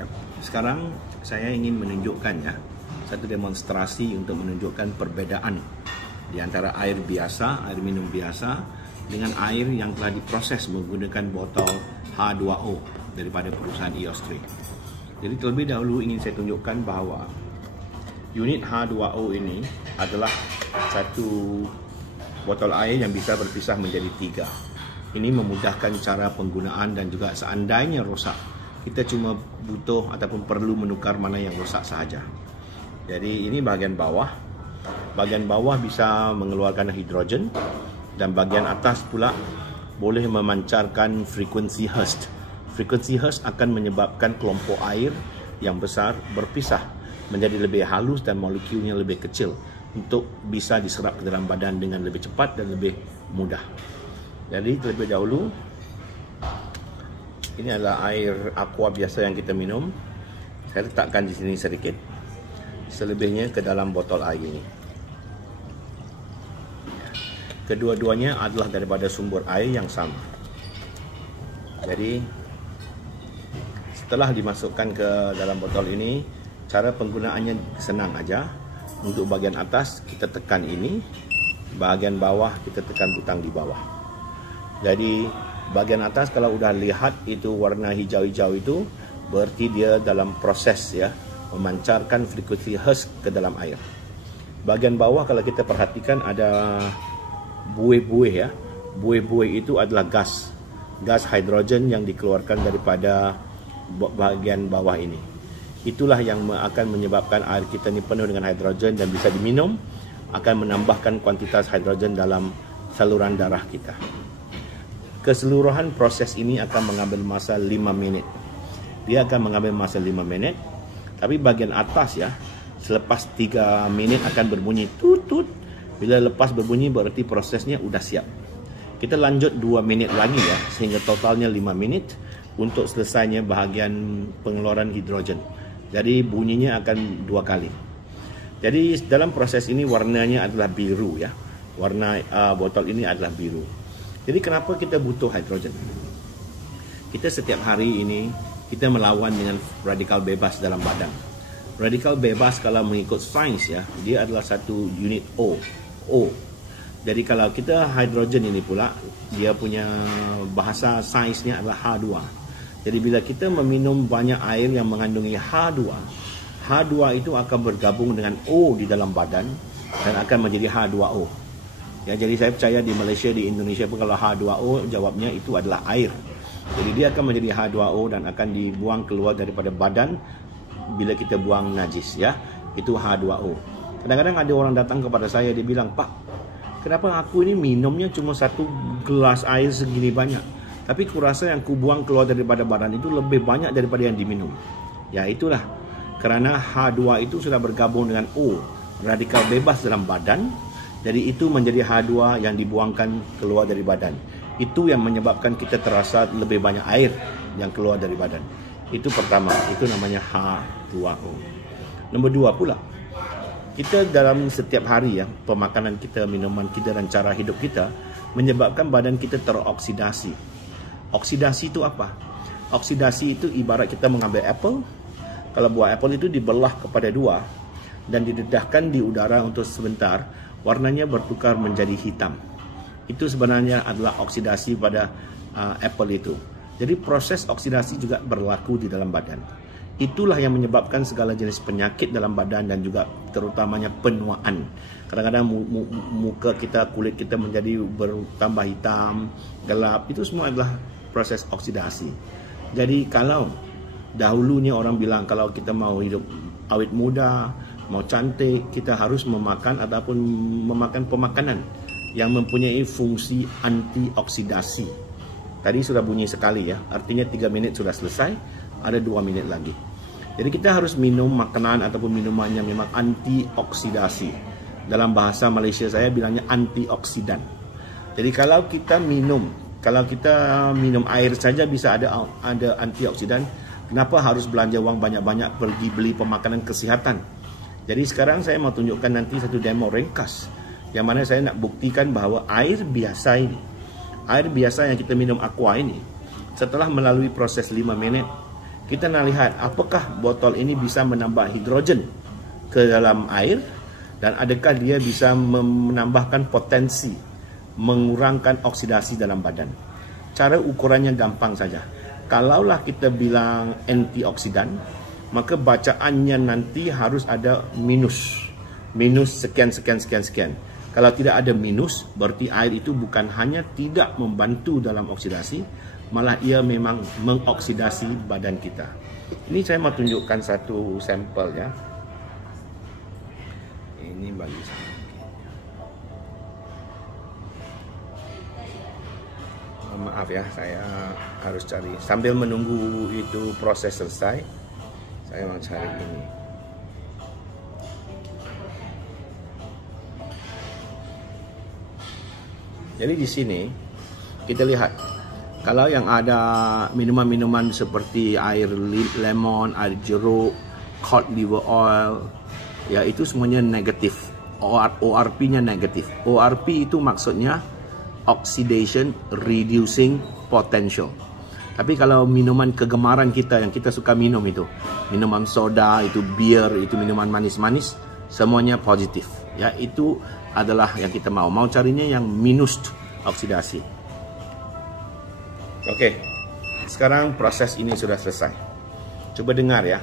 Ya, sekarang saya ingin menunjukkan ya satu demonstrasi untuk menunjukkan perbedaan di antara air biasa, air minum biasa dengan air yang telah diproses menggunakan botol H2O daripada perusahaan EOS3. Jadi terlebih dahulu ingin saya tunjukkan bahawa unit H2O ini adalah satu botol air yang bisa berpisah menjadi 3. Ini memudahkan cara penggunaan dan juga seandainya rosak, kita cuma butuh ataupun perlu menukar mana yang rosak sahaja. Jadi ini bahagian bawah. Bahagian bawah bisa mengeluarkan hidrogen dan bahagian atas pula boleh memancarkan frekuensi Hertz. Frekuensi Hertz akan menyebabkan kelompok air yang besar berpisah menjadi lebih halus dan molekulnya lebih kecil untuk bisa diserap ke dalam badan dengan lebih cepat dan lebih mudah. Jadi terlebih dahulu, ini adalah air aqua biasa yang kita minum. Saya letakkan di sini sedikit. Selebihnya ke dalam botol air ini. Kedua-duanya adalah daripada sumber air yang sama. Jadi setelah dimasukkan ke dalam botol ini, cara penggunaannya senang aja. Untuk bahagian atas kita tekan ini, bahagian bawah kita tekan butang di bawah. Jadi bahagian atas kalau udah lihat itu warna hijau-hijau itu berarti dia dalam proses ya memancarkan frekuensi Hertz ke dalam air. Bahagian bawah kalau kita perhatikan ada buih-buih ya. Buih-buih itu adalah gas hidrogen yang dikeluarkan daripada bahagian bawah ini. Itulah yang akan menyebabkan air kita ini penuh dengan hidrogen dan bisa diminum, akan menambahkan kuantitas hidrogen dalam saluran darah kita. Keseluruhan proses ini akan mengambil masa 5 minit. Dia akan mengambil masa 5 minit. Tapi bahagian atas ya, selepas 3 minit akan berbunyi tut-tut. Bila lepas berbunyi berarti prosesnya sudah siap. Kita lanjut 2 minit lagi ya, sehingga totalnya 5 menit untuk selesainya bahagian pengeluaran hidrogen. Jadi bunyinya akan 2 kali. Jadi dalam proses ini warnanya adalah biru ya. Warna botol ini adalah biru. Jadi kenapa kita butuh hidrogen? Kita setiap hari ini kita melawan dengan radikal bebas dalam badan. Radikal bebas kalau mengikut sains ya, dia adalah satu unit O. Jadi kalau kita hidrogen ini pula, dia punya bahasa sainsnya adalah H2. Jadi bila kita meminum banyak air yang mengandungi H2, H2 itu akan bergabung dengan O di dalam badan dan akan menjadi H2O. Ya, jadi saya percaya di Malaysia, di Indonesia pun kalau H2O jawabnya itu adalah air. Jadi dia akan menjadi H2O dan akan dibuang keluar daripada badan bila kita buang najis ya. Itu H2O. Kadang-kadang ada orang datang kepada saya, dia bilang, "Pak, kenapa aku ini minumnya cuma 1 gelas air segini banyak? Tapi kurasa yang ku buang keluar daripada badan itu lebih banyak daripada yang diminum." Ya itulah. Kerana H2 itu sudah bergabung dengan O, radikal bebas dalam badan. Jadi itu menjadi H2 yang dibuangkan keluar dari badan. Itu yang menyebabkan kita terasa lebih banyak air yang keluar dari badan. Itu pertama, itu namanya H2O. Nombor 2 pula, kita dalam setiap hari ya, pemakanan kita, minuman kita dan cara hidup kita menyebabkan badan kita teroksidasi. Oksidasi itu apa? Oksidasi itu ibarat kita mengambil apel. Kalau buah apel itu dibelah kepada 2 dan didedahkan di udara untuk sebentar, warnanya bertukar menjadi hitam. Itu sebenarnya adalah oksidasi pada apel itu. Jadi proses oksidasi juga berlaku di dalam badan. Itulah yang menyebabkan segala jenis penyakit dalam badan dan juga terutamanya penuaan. Kadang-kadang muka kita, kulit kita menjadi bertambah hitam, gelap. Itu semua adalah proses oksidasi. Jadi kalau dahulunya orang bilang kalau kita mau hidup awet muda, mau cantik, kita harus memakan ataupun memakan pemakanan yang mempunyai fungsi antioksidasi. Tadi sudah bunyi sekali ya, artinya 3 minit sudah selesai, ada 2 minit lagi. Jadi kita harus minum makanan ataupun minuman yang memang antioksidasi. Dalam bahasa Malaysia saya bilangnya antioksidan. Jadi kalau kita minum air saja bisa ada antioksidan, kenapa harus belanja wang banyak-banyak pergi beli pemakanan kesihatan? Jadi sekarang saya mau tunjukkan nanti satu demo ringkas yang mana saya nak buktikan bahawa air biasa yang kita minum aqua ini, setelah melalui proses 5 minit, kita nak lihat apakah botol ini bisa menambah hidrogen ke dalam air dan adakah dia bisa menambahkan potensi mengurangkan oksidasi dalam badan. Cara ukurannya gampang saja. Kalaulah kita bilang antioksidan, maka bacaannya nanti harus ada minus sekian. Kalau tidak ada minus, berarti air itu bukan hanya tidak membantu dalam oksidasi, malah ia memang mengoksidasi badan kita. Ini saya mau tunjukkan satu sampel ya. Ini bagi saya. Maaf ya, saya harus cari sambil menunggu itu proses selesai. Saya mau cari ini. Jadi di sini kita lihat kalau yang ada minuman-minuman seperti air lemon, air jeruk, cod liver oil, ya itu semuanya negatif. ORP-nya negatif. ORP itu maksudnya oxidation reducing potential. Tapi kalau minuman kegemaran kita yang kita suka minum itu, minuman soda, itu bir, itu minuman manis-manis, semuanya positif. Ya, itu adalah yang kita mau. Mau carinya yang minus oksidasi. Oke. Sekarang proses ini sudah selesai. Coba dengar ya.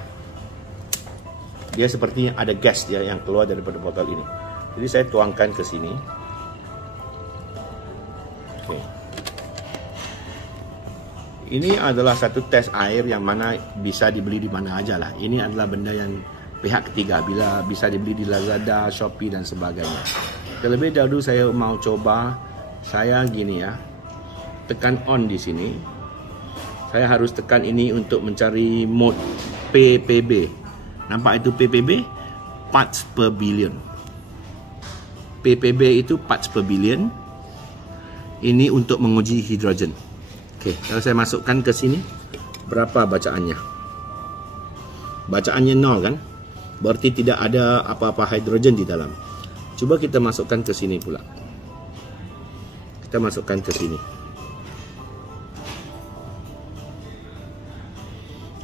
Dia sepertinya ada gas ya yang keluar daripada botol ini. Jadi saya tuangkan ke sini. Oke. Ini adalah satu tes air yang mana bisa dibeli di mana aja lah. Ini adalah benda yang pihak ketiga, bila bisa dibeli di Lazada, Shopee dan sebagainya. Terlebih dahulu saya mau coba, saya gini ya, tekan on di sini. Saya harus tekan ini untuk mencari mode ppb. Nampak itu ppb? Parts per billion. ppb itu parts per billion. Ini untuk menguji hidrogen. Oke, kalau saya masukkan ke sini, berapa bacaannya? Bacaannya 0 kan? Berarti tidak ada apa-apa hidrogen di dalam. Coba kita masukkan ke sini pula. Kita masukkan ke sini.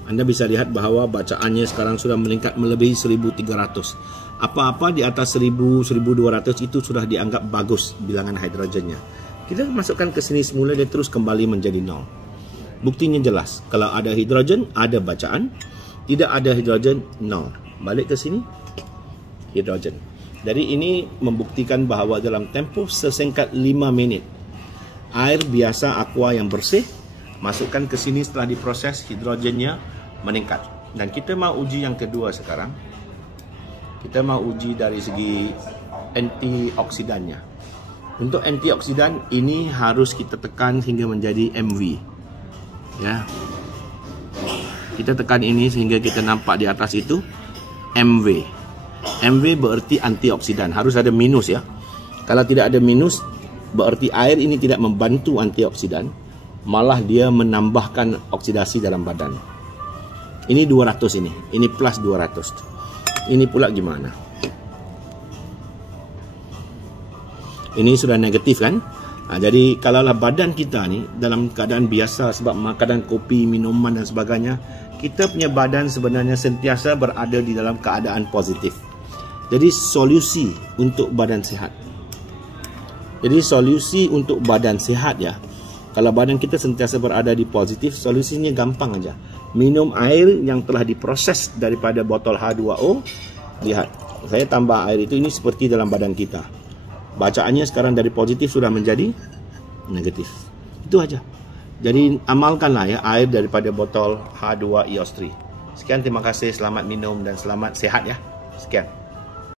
Anda bisa lihat bahwa bacaannya sekarang sudah meningkat melebihi 1300. Apa-apa di atas 1000, 1200 itu sudah dianggap bagus bilangan hidrogennya. Kita masukkan ke sini semula, dia terus kembali menjadi 0. Buktinya jelas. Kalau ada hidrogen, ada bacaan. Tidak ada hidrogen, 0. Balik ke sini, hidrogen. Dari ini membuktikan bahawa dalam tempoh sesingkat 5 minit, air biasa aqua yang bersih, masukkan ke sini setelah diproses, hidrogennya meningkat. Dan kita mau uji yang kedua sekarang. Kita mau uji dari segi antioksidannya. Untuk antioksidan ini harus kita tekan hingga menjadi MV. Ya. Kita tekan ini sehingga kita nampak di atas itu MV. MV berarti antioksidan. Harus ada minus ya. Kalau tidak ada minus, berarti air ini tidak membantu antioksidan, malah dia menambahkan oksidasi dalam badan. Ini 200 ini. Ini plus 200. Ini pula gimana? Ini sudah negatif kan? Jadi kalaulah badan kita ni dalam keadaan biasa sebab makanan kopi, minuman dan sebagainya, kita punya badan sebenarnya sentiasa berada di dalam keadaan positif. Jadi solusi untuk badan sihat. Jadi solusi untuk badan sihat ya. Kalau badan kita sentiasa berada di positif, solusinya gampang aja. Minum air yang telah diproses daripada botol H2O. Lihat, saya tambah air itu, ini seperti dalam badan kita. Bacaannya sekarang dari positif sudah menjadi negatif. Itu aja. Jadi amalkanlah ya air daripada botol H2 EOS 3. Sekian, terima kasih, selamat minum dan selamat sehat ya. Sekian.